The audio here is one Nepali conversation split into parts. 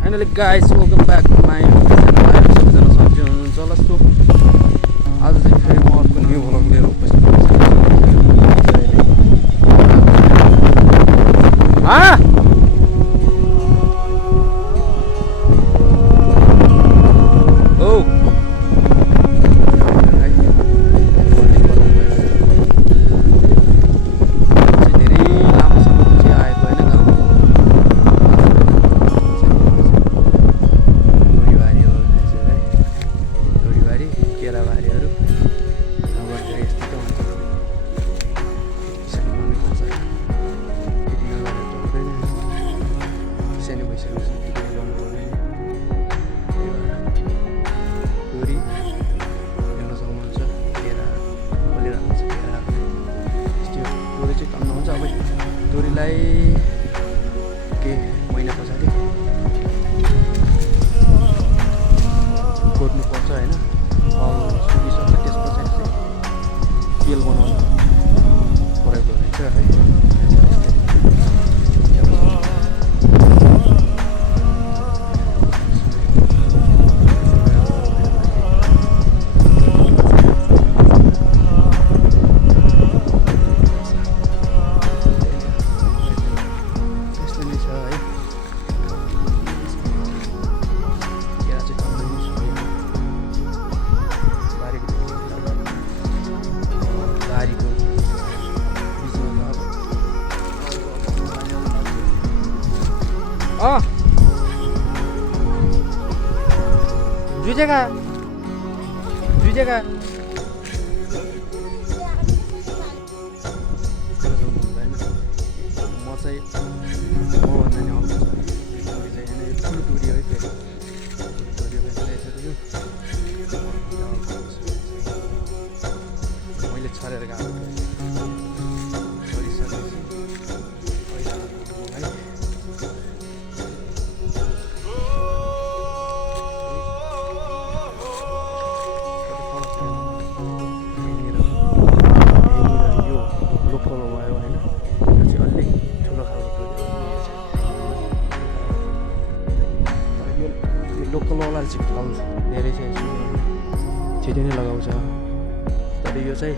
Finally guys welcome back to my channel. सबैजना सन्चै हुनुहुन्छ होला जस्तो। आज चाहिँ फेरि म अर्को न्यू भ्लग लिएर उपस्थित डोरीलाई के महिना पछाडि गोड्नुपर्छ होइन। सुकिसक्छ त्यस पछाडि चाहिँ तेल बनाउनु परेको रहेछ है। जुझेगा जुझेगा म चाहिँ मभन्दा नि आउँछ ठुलो टुरी है। मैले छरेर गएको लोकलवाला चाहिँ फल धेरै चाहिँ छिटो नै लगाउँछ। तर यो चाहिँ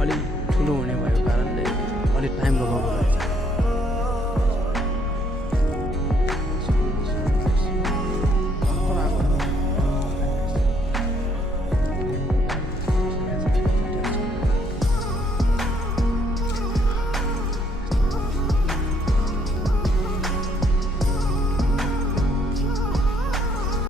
अलिक ठुलो हुने भएको कारणले अलिक टाइम लगाउनु पर्छ।